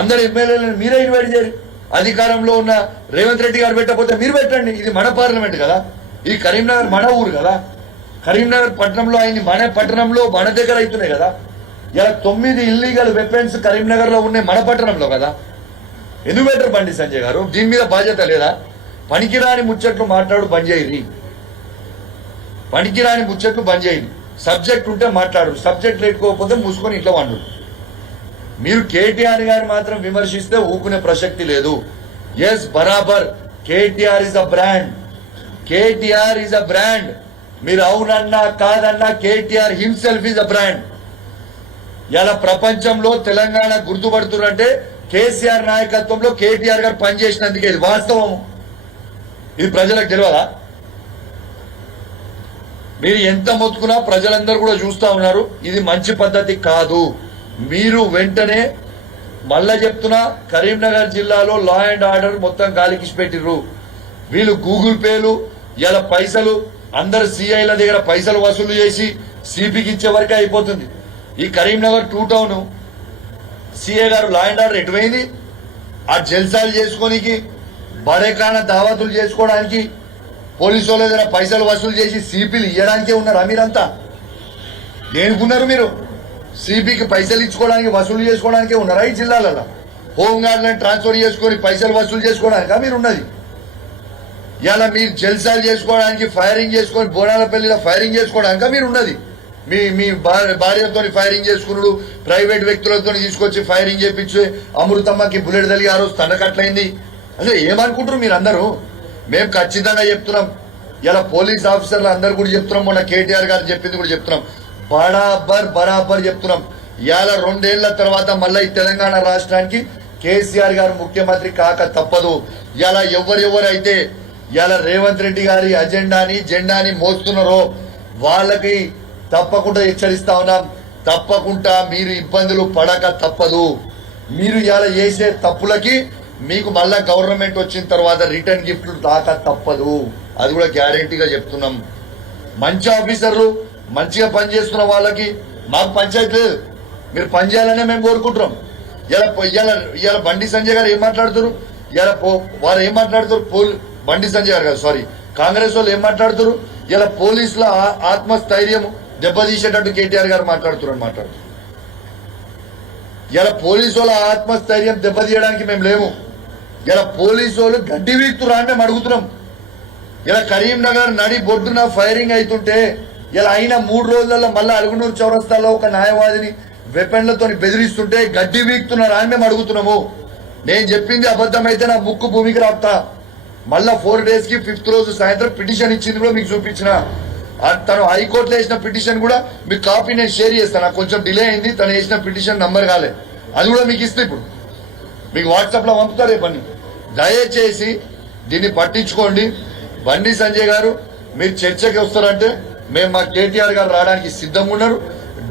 అందరు ఎమ్మెల్యేలను మీరే ఇన్వైట్ చేయండి. అధికారంలో ఉన్న రేవంత్ రెడ్డి గారు పెట్టకపోతే మీరు పెట్టండి. ఇది మన పార్లమెంట్ కదా, ఇది కరీంనగర్ మన ఊరు కదా. కరీంనగర్ పట్టణంలో అయింది, మన పట్టణంలో మన దగ్గర అవుతున్నాయి కదా. ఇలా 9 ఇల్లీగల్ వెపన్స్ కరీంనగర్ లో ఉన్నాయి మన పట్టణంలో కదా. ఎందుకు పెట్టరు బండి సంజయ్ గారు? దీని మీద బాధ్యత లేదా? పనికిరాని ముచ్చట్లు మాట్లాడు బంద్ చేయండి. పనికిరాని ముచ్చట్లు బంద్ చేయండి. సబ్జెక్ట్ ఉంటే మాట్లాడు, సబ్జెక్ట్ లేకపోతే మూసుకొని ఇంట్లో వండు. మీరు కేటీఆర్ గారు మాత్రం విమర్శిస్తే ఊకునే ప్రసక్తి లేదు. ఎస్ బరాబర్, KTR is a brand. KTR is a brand. మీరు అవునన్నా కాదన్నా KTR himself is a brand. ఇలా ప్రపంచంలో తెలంగాణ గుర్తుపడుతున్నారంటే కేసీఆర్ నాయకత్వంలో కేటీఆర్ గారు పనిచేసినందుకే. ఇది వాస్తవం. ఇది ప్రజలకు తెలియదా? మీరు ఎంత మొత్తుకున్నా ప్రజలందరూ కూడా చూస్తా ఉన్నారు. ఇది మంచి పద్ధతి కాదు. మీరు వెంటనే మళ్ళా చెప్తున్నా, కరీంనగర్ జిల్లాలో లా అండ్ ఆర్డర్ మొత్తం గాలికి పెట్టిర్రు. వీళ్ళు గూగుల్ పేలు ఇలా పైసలు అందరు సిఐల దగ్గర పైసలు వసూలు చేసి సిపికి ఇచ్చే వరకే అయిపోతుంది. ఈ కరీంనగర్ 2 టౌన్ సిఐ గారు లా అండ్ ఆర్డర్ ఎటువైంది? ఆ జల్సాలు చేసుకోనికి, బరేకాన దావతులు చేసుకోవడానికి, పోలీసు వాళ్ళ దగ్గర పైసలు వసూలు చేసి సిపిలు ఇవ్వడానికే ఉన్నారా మీరంతా? దేనికున్నారు మీరు? సిపికి పైసలు ఇచ్చుకోవడానికి, వసూలు చేసుకోవడానికే ఉన్నారా ఈ జిల్లాలలో? హోంగార్డులను ట్రాన్స్ఫర్ చేసుకొని పైసలు వసూలు చేసుకోవడానికా మీరు ఉన్నది? ఇలా మీరు జల్సాలు చేసుకోవడానికి, ఫైరింగ్ చేసుకొని బోనాలపల్లిలో ఫైరింగ్ చేసుకోవడానికా మీరు ఉన్నది? మీ భార్యతో ఫైరింగ్ చేసుకున్నాడు, ప్రైవేట్ వ్యక్తులతో తీసుకొచ్చి ఫైరింగ్ చేపించి అమృతమ్మకి బుల్లెట్ తల్లి ఆ రోజు తనకట్లయింది. అసలు ఏమనుకుంటారు మీరు అందరూ? మేము ఖచ్చితంగా చెప్తున్నాం. ఇలా పోలీస్ ఆఫీసర్లు అందరు కూడా చెప్తున్నాం. మొన్న కేటీఆర్ గారు చెప్పింది కూడా చెప్తున్నాం. బరాబర్ చెప్తున్నాం. ఇవాళ 2 ఏళ్ల తర్వాత మళ్ళీ ఈ తెలంగాణ రాష్ట్రానికి కేసీఆర్ గారు ముఖ్యమంత్రి కాక తప్పదు. ఇలా ఎవరైతే ఇలా రేవంత్ రెడ్డి గారి జెండాని మోస్తున్నారో వాళ్ళకి తప్పకుండా హెచ్చరిస్తా ఉన్నాం. తప్పకుండా మీరు ఇబ్బందులు పడక తప్పదు. మీరు ఇలా చేసే తప్పులకి మీకు మళ్ళా గవర్నమెంట్ వచ్చిన తర్వాత రిటర్న్ గిఫ్ట్లు రాక తప్పదు. అది కూడా గ్యారెంటీగా చెప్తున్నాం. మంచి ఆఫీసర్లు మంచిగా పనిచేస్తున్న వాళ్ళకి మాకు పంచాయతీ లేదు. మీరు పనిచేయాలనే మేము కోరుకుంటున్నాం. ఇలా బండి సంజయ్ గారు ఏం మాట్లాడుతారు? వారు ఏం మాట్లాడుతారు? బండి సంజయ్ గారు కాదు, సారీ, కాంగ్రెస్ వాళ్ళు ఏం మాట్లాడుతారు? ఇలా పోలీసుల ఆత్మస్థైర్యం దెబ్బతీసేటట్టు కేటీఆర్ గారు మాట్లాడుతున్నారు. ఇలా పోలీసు వాళ్ళ ఆత్మస్థైర్యం దెబ్బతీయడానికి మేము లేము. ఇలా పోలీసు వాళ్ళు గడ్డి వీక్తురా అంటే మేము అడుగుతున్నాం. ఇలా కరీంనగర్ నడి బొడ్డున ఫైరింగ్ అవుతుంటే ఇలా అయిన 3 రోజులలో మళ్ళీ అలుగునూరు చౌరస్తాలో ఒక న్యాయవాదిని వెపన్లతో బెదిరిస్తుంటే గడ్డి వీక్తున్నారా అని మేము అడుగుతున్నాము. నేను చెప్పింది అబద్ధమైతే నా ముక్కు భూమికి రాపుతా. మళ్ళా 4 days కి 5th రోజు సాయంత్రం పిటిషన్ ఇచ్చింది కూడా మీకు చూపించిన. తను హైకోర్టులో వేసిన పిటిషన్ కూడా మీకు కాపీ నేను షేర్ చేస్తాను. నాకు కొంచెం డిలే అయింది, తను వేసిన పిటిషన్ నంబర్ కాలే, అది కూడా మీకు ఇస్తే ఇప్పుడు మీకు వాట్సాప్ లో పంపుతారు రేపని. దయచేసి దీన్ని పట్టించుకోండి. బండి సంజయ్ గారు మీరు చర్చకి వస్తారంటే మేము మా కేటీఆర్ గారు రావడానికి సిద్ధంగా ఉన్నారు.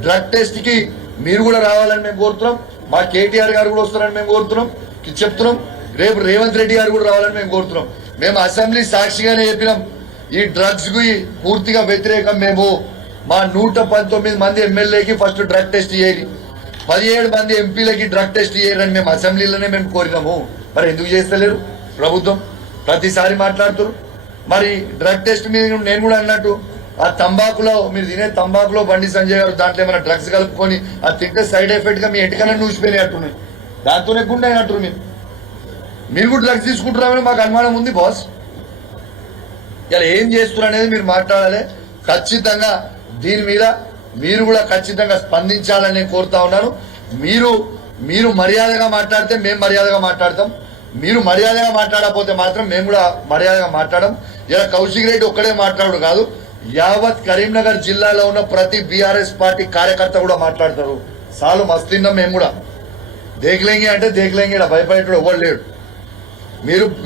డ్రగ్ టెస్ట్ కి మీరు కూడా రావాలని మేము కోరుతున్నాం. మా కేటీఆర్ గారు కూడా వస్తారని మేము కోరుతున్నాం, చెప్తున్నాం. రేపు రేవంత్ రెడ్డి గారు కూడా రావాలని మేము కోరుతున్నాం. మేము అసెంబ్లీ సాక్షిగానే చెప్పినాం, ఈ డ్రగ్స్ కి పూర్తిగా వ్యతిరేకం. మేము మా 119 మంది ఎమ్మెల్యేకి ఫస్ట్ డ్రగ్ టెస్ట్ చేయాలి, 17 మంది ఎంపీలకి డ్రగ్ టెస్ట్ చేయాలని మేము అసెంబ్లీలోనే మేము కోరినాము. మరి ఎందుకు చేస్తలేరు ప్రభుత్వం? ప్రతిసారి మాట్లాడుతారు. మరి డ్రగ్ టెస్ట్ మీద నేను కూడా అన్నట్టు ఆ తంబాకులో మీరు తినే తంబాకులో బండి సంజయ్ గారు దాంట్లో ఏమైనా డ్రగ్స్ కలుపుకొని అది తింటే సైడ్ ఎఫెక్ట్ గా మీ ఎంటికలను నూసిపోయినట్టున్నాయి, దాంతోనే గుండె అయినట్టు మీరు కూడా డ్రగ్స్ తీసుకుంటున్నారని మాకు అనుమానం ఉంది బాస్. ఇలా ఏం చేస్తున్నారు అనేది మీరు మాట్లాడాలి. ఖచ్చితంగా దీని మీద మీరు కూడా ఖచ్చితంగా స్పందించాలని కోరుతా ఉన్నాను. మీరు మర్యాదగా మాట్లాడితే మేము మర్యాదగా మాట్లాడతాం. మీరు మర్యాదగా మాట్లాడకపోతే మాత్రం మేము కూడా మర్యాదగా మాట్లాడడం. ఇలా కౌశిక్ రెడ్డి ఒక్కడే మాట్లాడు కాదు, యావత్ కరీంనగర్ జిల్లాలో ఉన్న ప్రతి బీఆర్ఎస్ పార్టీ కార్యకర్త కూడా మాట్లాడతారు. చాలు మస్తున్నాం మేము కూడా. దేఖలేంగి అంటే దేఖలేంగి, భయపడేటప్పుడు ఎవరు లేడు.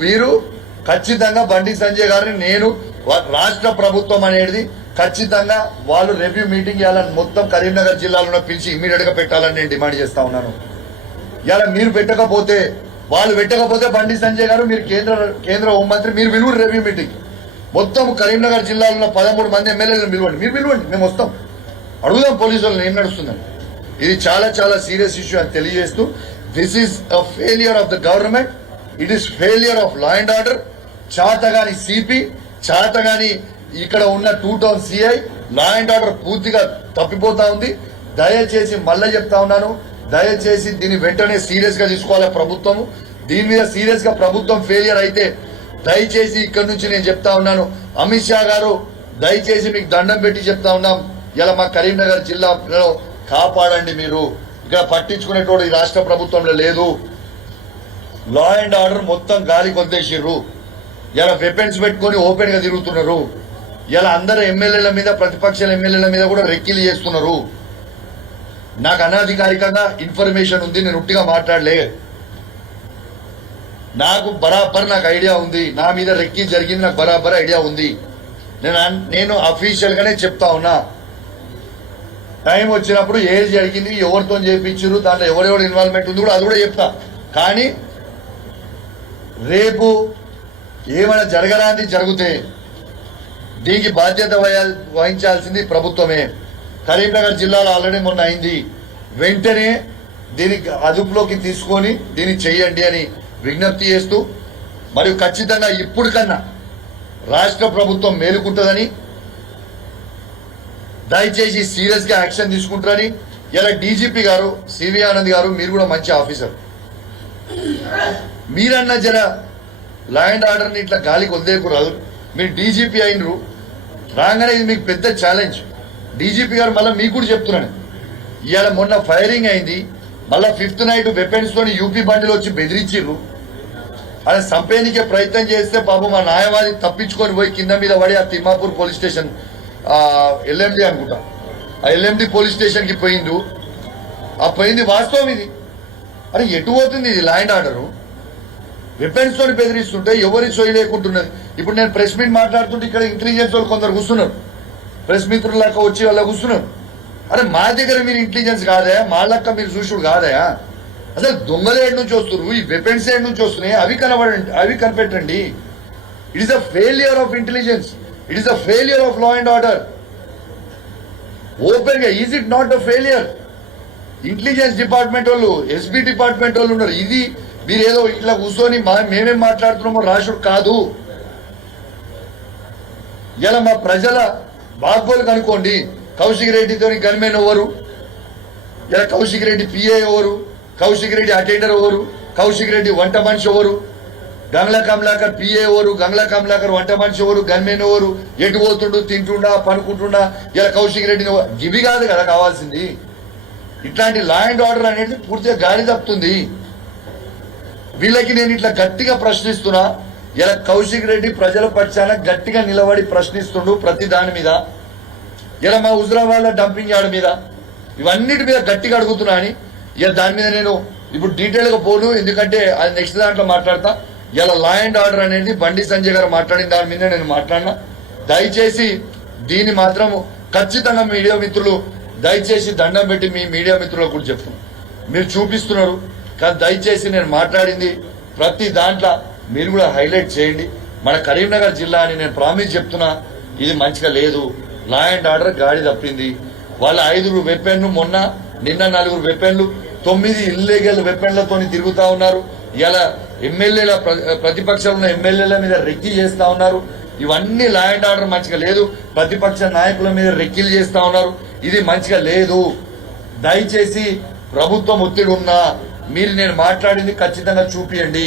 మీరు ఖచ్చితంగా బండి సంజయ్ గారిని నేను రాష్ట్ర ప్రభుత్వం అనేది ఖచ్చితంగా వాళ్ళు రివ్యూ మీటింగ్ చేయాలని మొత్తం కరీంనగర్ జిల్లాలో పిలిచి ఇమీడియట్ గా పెట్టాలని నేను డిమాండ్ చేస్తా ఉన్నాను. ఇలా మీరు పెట్టకపోతే వాళ్ళు పెట్టకపోతే బండి సంజయ్ గారు మీరు కేంద్ర హోంమంత్రి మీరు పిలువు రివ్యూ మీటింగ్. మొత్తం కరీంనగర్ జిల్లాలో 13 మంది ఎమ్మెల్యేలను పిలవండి, మీరు పిలవండి, మేము వస్తాం, అడుగుదాం పోలీసు వాళ్ళని ఏం నడుస్తుందని. ఇది చాలా చాలా సీరియస్ ఇష్యూ అని తెలియజేస్తూ this is a failure of the government, it is failure of law and order. చాతగాని సిపి, చాతగాని ఇక్కడ ఉన్న 2 town CI, law and order పూర్తిగా తప్పిపోతా ఉంది. దయచేసి మళ్ళీ చెప్తా ఉన్నాను, దయచేసి దీన్ని వెంటనే సీరియస్ గా తీసుకోవాలి ప్రభుత్వం. దీని మీద సీరియస్ గా ప్రభుత్వం ఫెయిలియర్ అయితే దయచేసి ఇక్కడ నుంచి నేను చెప్తా ఉన్నాను, అమిత్ షా గారు దయచేసి మీకు దండం పెట్టి చెప్తా ఉన్నాం, ఇలా మా కరీంనగర్ జిల్లాలో కాపాడండి. మీరు ఇక్కడ పట్టించుకునేటోడు ఈ రాష్ట్ర ప్రభుత్వంలో లేదు. లా అండ్ ఆర్డర్ మొత్తం గాలి కొద్దేసిర్రు. ఇలా వెపన్స్ పెట్టుకుని ఓపెన్ గా తిరుగుతున్నారు. ఇలా అందరు ఎమ్మెల్యేల మీద, ప్రతిపక్షాల ఎమ్మెల్యేల మీద కూడా రెక్కిలు చేస్తున్నారు. నాకు అనధికారికంగా ఇన్ఫర్మేషన్ ఉంది, నేను ఉట్టిగా మాట్లాడలే. నాకు బరాబర్ నాకు ఐడియా ఉంది, నా మీద రెక్కి జరిగింది, నాకు బరాబర్ ఐడియా ఉంది. నేను అఫీషియల్ గానే చెప్తా ఉన్నా. టైం వచ్చినప్పుడు ఏది జరిగింది, ఎవరితో చేయించారు, దాంట్లో ఎవరెవరు ఇన్వాల్వ్మెంట్ ఉంది కూడా అది కూడా చెప్తా. కానీ రేపు ఏమైనా జరగరాంది జరిగితే దీనికి బాధ్యత వహించాల్సింది ప్రభుత్వమే. కరీంనగర్ జిల్లాలో ఆల్రెడీ మొన్న అయింది. వెంటనే దీనికి అదుపులోకి తీసుకొని దీన్ని చెయ్యండి అని విజ్ఞప్తి చేస్తూ, మరియు ఖచ్చితంగా ఇప్పుడు కన్నా రాష్ట్ర ప్రభుత్వం మేలుకుంటుందని, దయచేసి సీరియస్ గా యాక్షన్ తీసుకుంటారని. ఇలా డీజీపీ గారు సివి ఆనంద్ గారు, మీరు కూడా మంచి ఆఫీసర్, మీరన్నా జర లా అండ్ ఆర్డర్ ని ఇట్లా గాలికి వదిలేకురాదు. మీరు డీజీపీ అయినరు, రాగానే ఇది మీకు పెద్ద ఛాలెంజ్. డీజీపీ గారు మళ్ళీ మీకు కూడా చెప్తున్నాను, ఇవాళ మొన్న ఫైరింగ్ అయింది, మళ్ళా 5th నైట్ వెపన్స్ తోని యూపీ బండిలో వచ్చి బెదిరించిర్రు. ఆయన సంపేనికే ప్రయత్నం చేస్తే పాపం మా న్యాయవాది తప్పించుకొని పోయి కింద మీద పడి ఆ తిమ్మాపూర్ పోలీస్ స్టేషన్, ఎల్ఎండి అనుకుంటా, ఆ ఎల్ఎండి పోలీస్ స్టేషన్ కి పోయిండు. ఆ పోయింది వాస్తవం ఇది. అరే ఎటు పోతుంది ఇది లా అండ్ ఆర్డర్? వెపన్స్ తోని బెదిరిస్తుంటే ఎవరి సోయి లేకుంటున్నది. ఇప్పుడు నేను ప్రెస్ మీట్ మాట్లాడుతుంటే ఇక్కడ ఇంటెలిజెన్స్ వాళ్ళు కొందరు కూర్చున్నారు, ప్రెస్ మిత్రులాగా వచ్చి వాళ్ళ కూర్చున్నారు. అరే మా దగ్గర మీరు ఇంటెలిజెన్స్ కాదా, మా లెక్క మీరు చూసుడు కాదా? అసలు దొంగలు ఏడు నుంచి వస్తున్నారు, ఈ వెపన్స్ ఏడు నుంచి వస్తున్నాయి, అవి కనబడండి, అవి కనిపెట్టండి. It is a failure of intelligence, it is a failure of law and order. Open గా is it not a failure? Intelligence department వాళ్ళు, ఎస్బీ డిపార్ట్మెంట్ వాళ్ళు ఉన్నారు. ఇది మీరు ఏదో ఇట్లా కూర్చొని మేమేం మాట్లాడుతున్నామో రాసుడు కాదు. ఇలా మా ప్రజల బాగోలు కనుక్కోండి. కౌశిక్ రెడ్డితో గన్మెన్ ఎవరు, ఇలా కౌశిక్ రెడ్డి పిఏ ఎవరు, కౌశిక్ రెడ్డి అటెండర్ ఎవరు, కౌశిక్ రెడ్డి వంట మనిషి ఎవరు, గంగ్లా కమలాకర్ పిఏ ఎవరు, గంగ్లా కమలాకర్ వంట మనిషి ఎవరు, గన్మెన్ ఎవరు, ఎటు పోతుండు, తింటుండా, పనుకుంటుండా, ఇలా కౌశిక్ రెడ్డిని గివి కాదు కదా కావాల్సింది. ఇట్లాంటి లా అండ్ ఆర్డర్ అనేది పూర్తిగా గాలి తప్పుతుంది. వీళ్ళకి నేను ఇట్లా గట్టిగా ప్రశ్నిస్తున్నా. ఇలా కౌశిక్ రెడ్డి ప్రజల పక్షాన గట్టిగా నిలబడి ప్రశ్నిస్తుండు ప్రతి దాని మీద. ఇలా మా హుజరాబాద్ డంపింగ్ యార్డ్ మీద, ఇవన్నిటి మీద గట్టిగా అడుగుతున్నా అని. ఇలా దాని మీద నేను ఇప్పుడు డీటెయిల్ గా పోను, ఎందుకంటే అది నెక్స్ట్ దాంట్లో మాట్లాడతా. ఇలా లా అండ్ ఆర్డర్ అనేది బండి సంజయ్ గారు మాట్లాడిన దాని మీద నేను మాట్లాడినా. దయచేసి దీన్ని మాత్రం ఖచ్చితంగా మీడియా మిత్రులు దయచేసి దండం పెట్టి మీ మీడియా మిత్రులకు కూడా చెప్తున్నారు, మీరు చూపిస్తున్నారు కానీ దయచేసి నేను మాట్లాడింది ప్రతి దాంట్లో మీరు కూడా హైలైట్ చేయండి. మన కరీంనగర్ జిల్లా అని నేను ప్రామిస్ చెప్తున్నా, ఇది మంచిగా లేదు. లా అండ్ ఆర్డర్ గాడి తప్పింది. వాళ్ళ 5 వెపన్లు, మొన్న నిన్న 4 వెపన్లు, 9 ఇల్లీగల్ వెపన్లతో తిరుగుతా ఉన్నారు. ఇలా ఎమ్మెల్యేల ప్రతిపక్షంలో ఉన్న ఎమ్మెల్యేల మీద రెక్కి చేస్తా ఉన్నారు. ఇవన్నీ లా అండ్ ఆర్డర్ మంచిగా లేదు. ప్రతిపక్ష నాయకుల మీద రెక్కిలు చేస్తా ఉన్నారు. ఇది మంచిగా లేదు. దయచేసి ప్రభుత్వం ఒత్తిడి ఉన్నా మీరు నేను మాట్లాడింది ఖచ్చితంగా చూపియండి.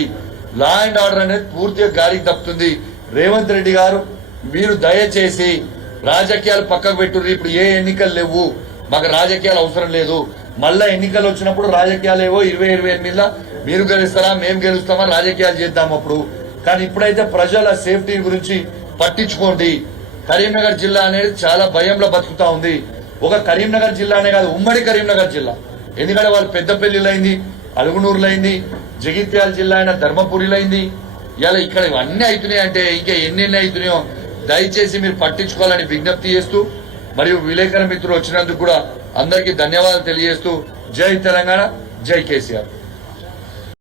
లా అండ్ ఆర్డర్ అనేది పూర్తిగా గాలికి తప్పుతుంది. రేవంత్ రెడ్డి గారు మీరు దయచేసి రాజకీయాలు పక్కకు పెట్టుర్రు. ఇప్పుడు ఏ ఎన్నికలు లేవు, మాకు రాజకీయాలు అవసరం లేదు. మళ్ళా ఎన్నికలు వచ్చినప్పుడు రాజకీయాలు ఏవో 2028లో మీరు గెలుస్తారా మేము గెలుస్తామా రాజకీయాలు చేద్దాం అప్పుడు. కానీ ఇప్పుడైతే ప్రజల సేఫ్టీ గురించి పట్టించుకోండి. కరీంనగర్ జిల్లా అనేది చాలా భయంలో బతుకుతా ఉంది. ఒక కరీంనగర్ జిల్లానే కాదు, ఉమ్మడి కరీంనగర్ జిల్లా. ఎందుకంటే వాళ్ళు పెద్దపల్లిలో అయింది, అలుగునూరులో అయింది, జగిత్యాల జిల్లా అయిన ధర్మపురిలో అయింది. ఇలా ఇక్కడ ఇవన్నీ అవుతున్నాయి అంటే ఇంకా ఎన్ని అవుతున్నాయో దయచేసి మీరు పట్టించుకోవాలని విజ్ఞప్తి చేస్తూ, మరియు విలేకరుల మిత్రులు వచ్చినందుకు కూడా అందరికీ ధన్యవాదాలు తెలియజేస్తూ, జై తెలంగాణ, జై కేసీఆర్.